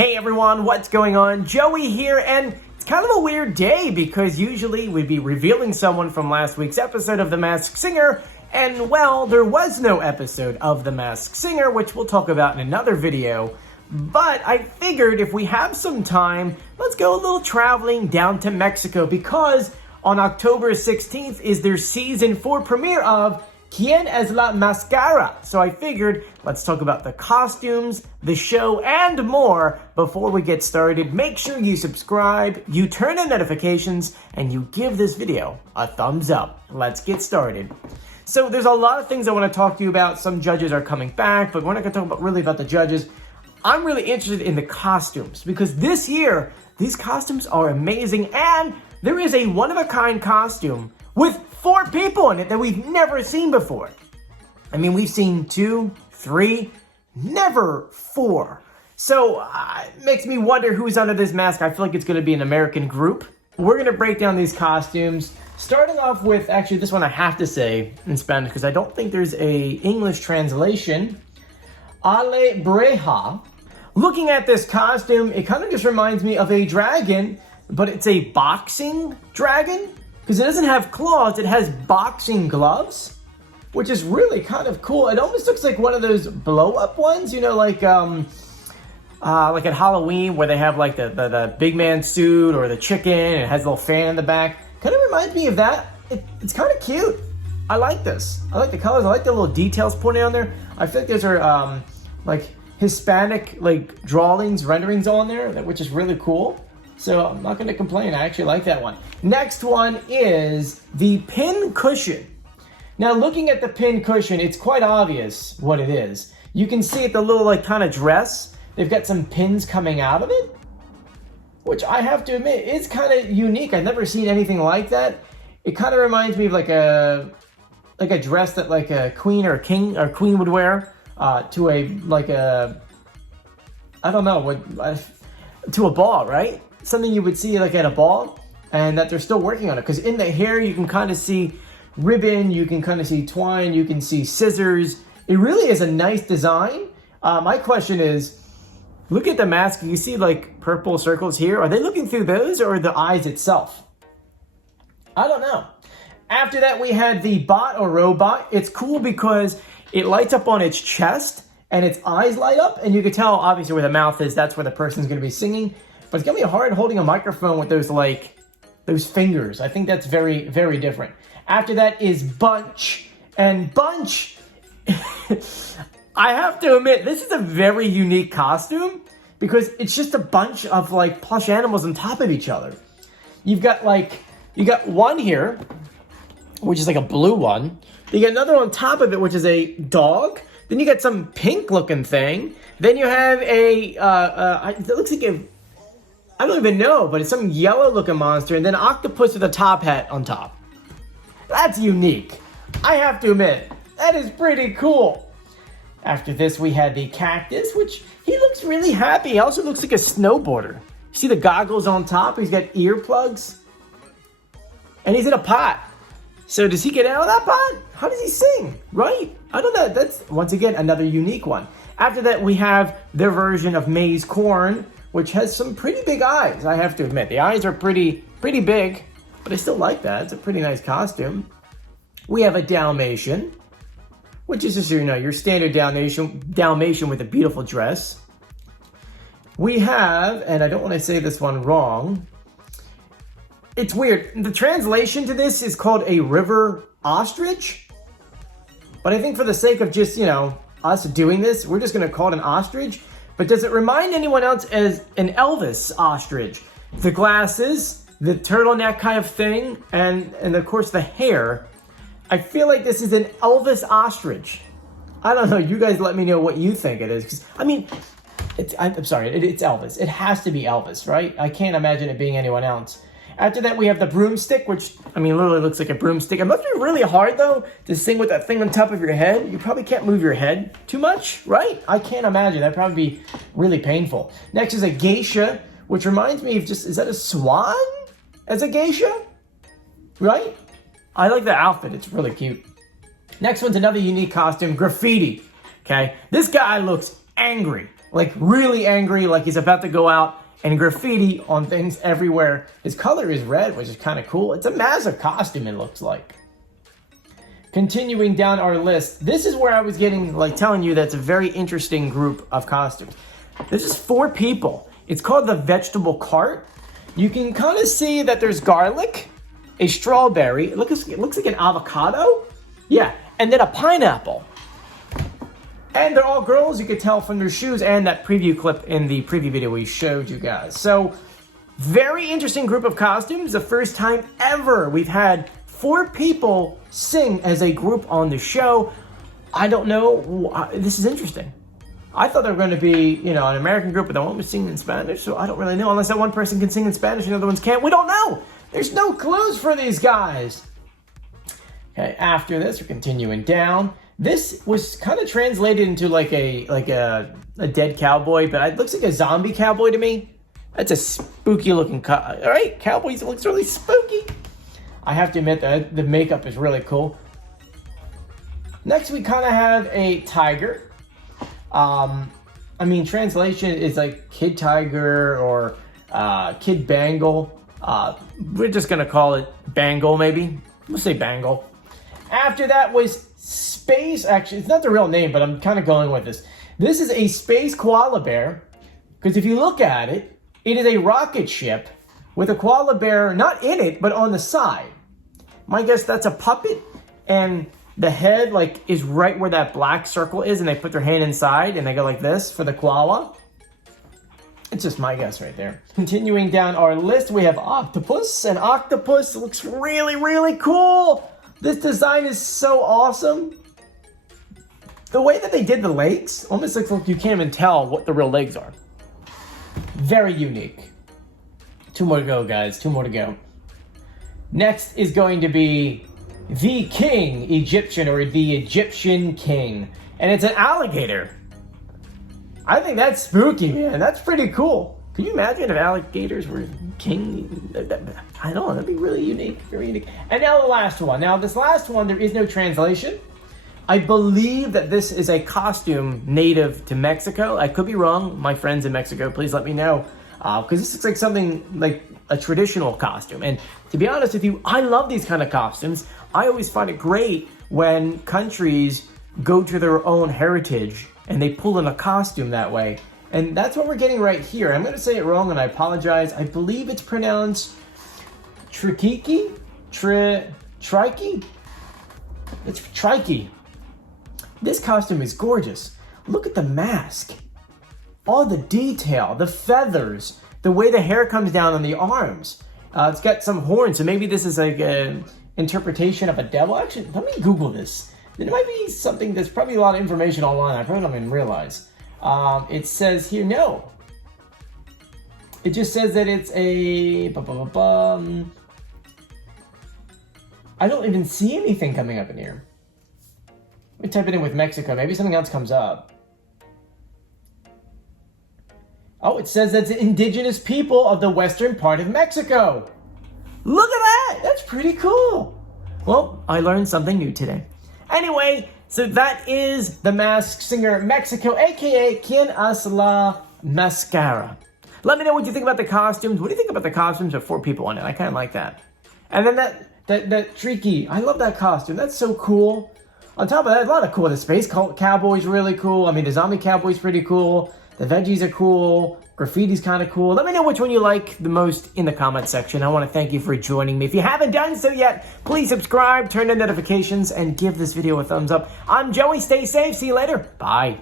Hey everyone, what's going on? Joey here, and it's kind of a weird day because usually we'd be revealing someone from last week's episode of The Masked Singer, and well, there was no episode of The Masked Singer, which we'll talk about in another video. But I figured if we have some time, let's go a little traveling down to Mexico because on October 16th is their season 4 premiere of Quien es la Mascara? So I figured let's talk about the costumes, the show, and more before we get started. Make sure you subscribe, you turn on notifications, and you give this video a thumbs up. Let's get started. So there's a lot of things I want to talk to you about. Some judges are coming back, but we're not going to talk about the judges. I'm really interested in the costumes because this year, these costumes are amazing, and there is a one-of-a-kind costume with 4 people in it that we've never seen before. I mean, we've seen 2, 3, never 4. So it makes me wonder who's under this mask. I feel like it's going to be an American group. We're going to break down these costumes, starting off with, actually, this one I have to say in Spanish because I don't think there's a English translation. Alebrije. Looking at this costume, it kind of just reminds me of a dragon, but it's a boxing dragon. Because it doesn't have claws, it has boxing gloves, which is really kind of cool. It almost looks like one of those blow-up ones, you know, like at Halloween where they have like the big man suit or the chicken and it has a little fan in the back. Kind of reminds me of that. It's kind of cute. I like this. I like the colors. I like the little details pointed on there. I feel like those are like Hispanic like drawings, renderings on there, which is really cool. So I'm not going to complain. I actually like that one. Next one is the Pincushion. Now looking at the Pincushion, it's quite obvious what it is. You can see it, the little like kind of dress. They've got some pins coming out of it, which I have to admit is kind of unique. I've never seen anything like that. It kind of reminds me of like a dress that like a queen or a king or queen would wear to a ball, right? Something you would see like at a ball, and that they're still working on it. Because in the hair, you can kind of see ribbon, you can kind of see twine, you can see scissors. It really is a nice design. My question is, look at the mask. You see like purple circles here. Are they looking through those or the eyes itself? I don't know. After that, we had the bot or robot. It's cool because it lights up on its chest and its eyes light up, and you can tell obviously where the mouth is. That's where the person's going to be singing. But it's going to be hard holding a microphone with those fingers. I think that's very, very different. After that is Bunch. And Bunch, I have to admit, this is a very unique costume because it's just a bunch of like plush animals on top of each other. You got one here, which is like a blue one. You got another on top of it, which is a dog. Then you got some pink looking thing. Then you have it looks like I don't even know, but it's some yellow looking monster, and then Octopus with a top hat on top. That's unique. I have to admit, that is pretty cool. After this, we had the Cactus, which he looks really happy. He also looks like a snowboarder. You see the goggles on top? He's got earplugs. And he's in a pot. So does he get out of that pot? How does he sing? Right? I don't know. That's, once again, another unique one. After that, we have their version of maize corn, which has some pretty big eyes, I have to admit. The eyes are pretty big, but I still like that. It's a pretty nice costume. We have a Dalmatian, which is just, you know, your standard Dalmatian with a beautiful dress. We have, and I don't want to say this one wrong, it's weird. The translation to this is called a river ostrich, but I think for the sake of just, you know, us doing this, we're just going to call it an ostrich. But does it remind anyone else as an Elvis ostrich? The glasses, the turtleneck kind of thing, and of course the hair. I feel like this is an Elvis ostrich. I don't know. You guys let me know what you think it is. 'Cause, I mean, I'm sorry, it's Elvis. It has to be Elvis, right? I can't imagine it being anyone else. After that, we have the Broomstick, which, I mean, literally looks like a broomstick. It must be really hard, though, to sing with that thing on top of your head. You probably can't move your head too much, right? I can't imagine. That'd probably be really painful. Next is a Geisha, which reminds me of just, is that a swan as a Geisha? Right? I like the outfit. It's really cute. Next one's another unique costume, Graffiti. Okay? This guy looks angry. like really angry, like he's about to go out and graffiti on things everywhere. His color is red, which is kind of cool. It's a massive costume, it looks like. Continuing down our list, this is where I was getting, like, telling you that's a very interesting group of costumes. This is 4 people. It's called the vegetable cart. You can kind of see that there's garlic, a strawberry, it looks like an avocado. Yeah, and then a pineapple. And they're all girls, you could tell from their shoes and that preview clip in the preview video we showed you guys. So, very interesting group of costumes. The first time ever we've had 4 people sing as a group on the show. I don't know, this is interesting. I thought they were going to be, you know, an American group, but the one was singing in Spanish, so I don't really know. Unless that one person can sing in Spanish and the other ones can't. We don't know. There's no clues for these guys. Okay, after this, we're continuing down. This was kind of translated into like a dead cowboy, but it looks like a zombie cowboy to me. That's a spooky looking all right, cowboys, it looks really spooky. I have to admit that the makeup is really cool. Next, we kind of have a tiger. I mean, translation is like kid tiger or kid Bengal. We're just gonna call it Bengal, maybe. We'll say Bengal. After that was space. Actually, it's not the real name, but I'm kind of going with this. This is a space koala bear, because if you look at it, it is a rocket ship with a koala bear not in it, but on the side. My guess that's a puppet, and the head like is right where that black circle is, and they put their hand inside and they go like this for the koala. It's just my guess right there. Continuing down our list, we have Octopus, and Octopus looks really, really cool. This design is so awesome. The way that they did the legs almost looks like you can't even tell what the real legs are. Very unique. 2 more to go, guys. 2 more to go. Next is going to be the King Egyptian, or the Egyptian King. And it's an alligator. I think that's spooky, man. That's pretty cool. Could you imagine if alligators were king? I don't know. That'd be really unique. Very unique. And now the last one. Now, this last one, there is no translation. I believe that this is a costume native to Mexico. I could be wrong. My friends in Mexico, please let me know. Because this looks like something like a traditional costume. And to be honest with you, I love these kind of costumes. I always find it great when countries go to their own heritage and they pull in a costume that way. And that's what we're getting right here. I'm going to say it wrong, and I apologize. I believe it's pronounced Triki? Triki? It's Triki. This costume is gorgeous. Look at the mask. All the detail, the feathers, the way the hair comes down on the arms. It's got some horns, so maybe this is like an interpretation of a devil. Actually, let me Google this. There might be something, there's probably a lot of information online I probably don't even realize. It says here, no. It just says that it's a... I don't even see anything coming up in here. Let me type it in with Mexico. Maybe something else comes up. Oh, it says that's indigenous people of the western part of Mexico. Look at that! That's pretty cool. Well, I learned something new today. Anyway, so that is the Masked Singer Mexico, aka Quien Hace la Mascara. Let me know what you think about the costumes. What do you think about the costumes with 4 people on it? I kind of like that. And then that Triki, I love that costume. That's so cool. On top of that, a lot of cool. The space cowboy's really cool. I mean, the zombie cowboy's pretty cool. The veggies are cool. Graffiti's kind of cool. Let me know which one you like the most in the comment section. I want to thank you for joining me. If you haven't done so yet, please subscribe, turn on notifications, and give this video a thumbs up. I'm Joey. Stay safe. See you later. Bye.